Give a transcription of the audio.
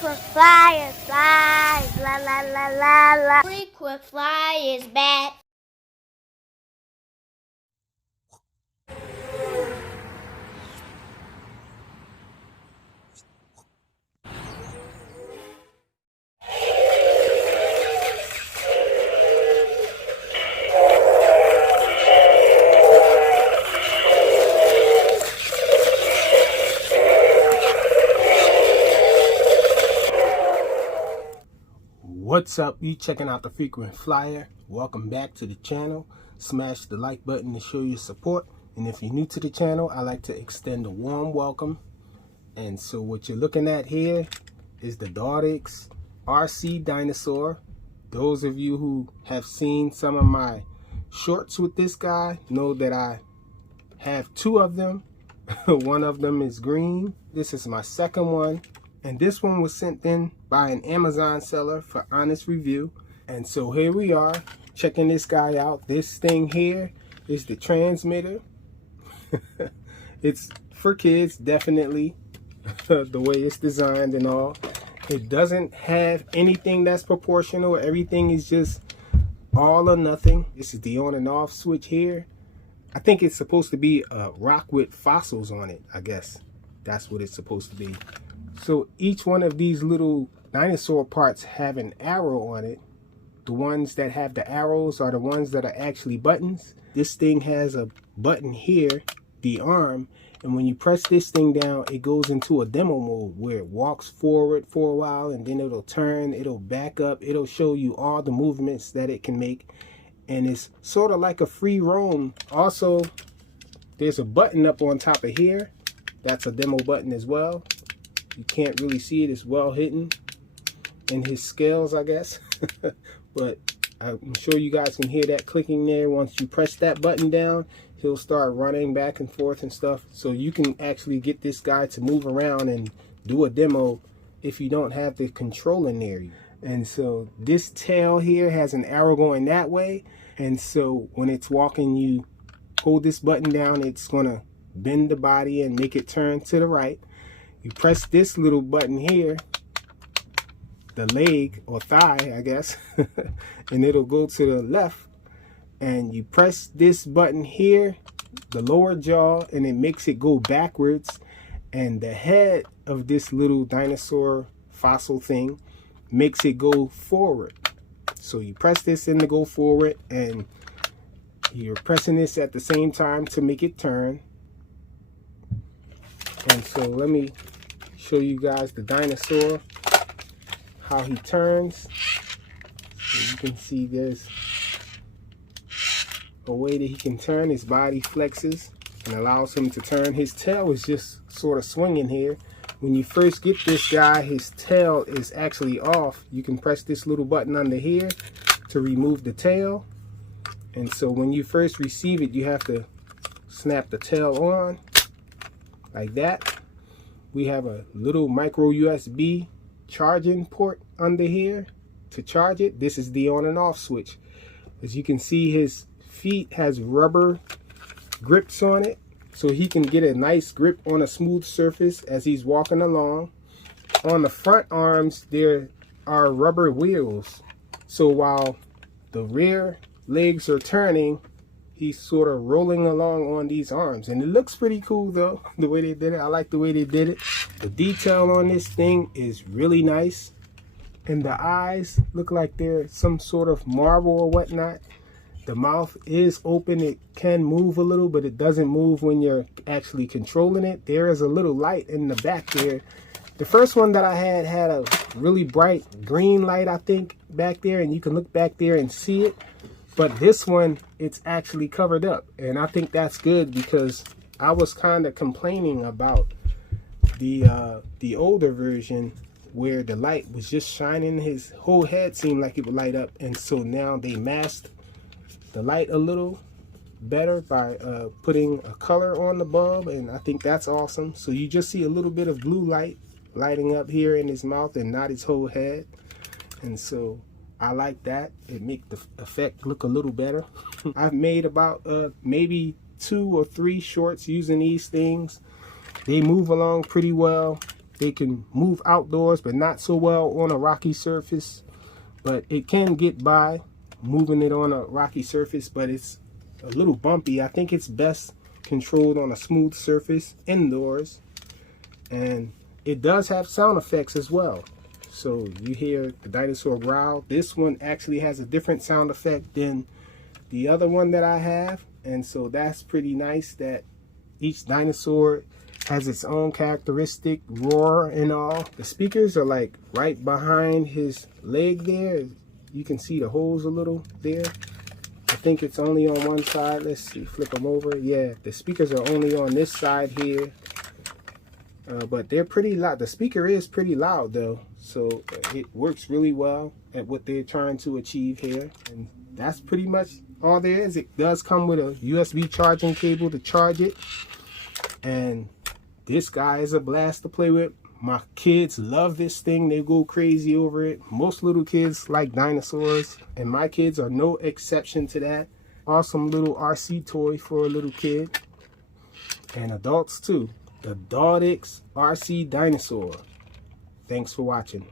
Frequent flyer flies, la la la la la. Frequent flyer is back. What's up? You checking out the Frequent Flyer. Welcome back to the channel. Smash the like button to show your support. And if you're new to the channel, I like to extend a warm welcome. And so what you're looking at here is the Dawdix RC Dinosaur. Those of you who have seen some of my shorts with this guy know that I have two of them. One of them is green. This is my second one. And this one was sent in by an Amazon seller for honest review. And so here we are checking this guy out. This thing here is the transmitter. It's for kids, definitely. The way it's designed and all. It doesn't have anything that's proportional. Everything is just all or nothing. This is the on and off switch here. I think it's supposed to be a rock with fossils on it, I guess. That's what it's supposed to be. So each one of these little dinosaur parts have an arrow on it. The ones that have the arrows are the ones that are actually buttons. This thing has a button here, the arm, and when you press this thing down, it goes into a demo mode where it walks forward for a while and then it'll turn, it'll back up, it'll show you all the movements that it can make. And it's sort of like a free roam. Also, there's a button up on top of here. That's a demo button as well. You can't really see it. It's well hidden in his scales, I guess. But I'm sure you guys can hear that clicking there. Once you press that button down, he'll start running back and forth and stuff. So you can actually get this guy to move around and do a demo if you don't have the control in there. And so this tail here has an arrow going that way. And so when it's walking, you hold this button down, it's going to bend the body and make it turn to the right. You press this little button here, the leg or thigh, I guess, and it'll go to the left. And you press this button here, the lower jaw, and it makes it go backwards. And the head of this little dinosaur fossil thing makes it go forward. So you press this in to go forward, and you're pressing this at the same time to make it turn. And so let me show you guys the dinosaur, how he turns. So you can see there's a way that he can turn. His body flexes and allows him to turn. His tail is just sort of swinging here. When you first get this guy, his tail is actually off. You can press this little button under here to remove the tail. And so when you first receive it, you have to snap the tail on like that. We have a little micro USB charging port under here to charge it. This is the on and off switch. As you can see, his feet has rubber grips on it, so he can get a nice grip on a smooth surface as he's walking along. On the front arms, there are rubber wheels. So while the rear legs are turning, he's sort of rolling along on these arms. And it looks pretty cool though, the way they did it. I like the way they did it. The detail on this thing is really nice. And the eyes look like they're some sort of marble or whatnot. The mouth is open. It can move a little, but it doesn't move when you're actually controlling it. There is a little light in the back there. The first one that I had a really bright green light, I think, back there. And you can look back there and see it. But this one, it's actually covered up. And I think that's good because I was kind of complaining about the older version where the light was just shining. His whole head seemed like it would light up. And so now they masked the light a little better by putting a color on the bulb. And I think that's awesome. So you just see a little bit of blue light lighting up here in his mouth and not his whole head. And so I like that. It makes the effect look a little better. I've made about maybe 2 or 3 shorts using these things. They move along pretty well. They can move outdoors, but not so well on a rocky surface. But it can get by moving it on a rocky surface, but it's a little bumpy. I think it's best controlled on a smooth surface indoors. And it does have sound effects as well. So you hear the dinosaur growl. This one actually has a different sound effect than the other one that I have. And so that's pretty nice that each dinosaur has its own characteristic roar and all. The speakers are like right behind his leg there. You can see the holes a little there. I think it's only on one side. Let's see, flip them over. Yeah, the speakers are only on this side here. But they're pretty loud. The speaker is pretty loud though. So it works really well at what they're trying to achieve here. And that's pretty much all there is. It does come with a USB charging cable to charge it. And this guy is a blast to play with. My kids love this thing. They go crazy over it. Most little kids like dinosaurs, and my kids are no exception to that. Awesome little RC toy for a little kid, and adults too. The Dawdix RC Dinosaur. Thanks for watching.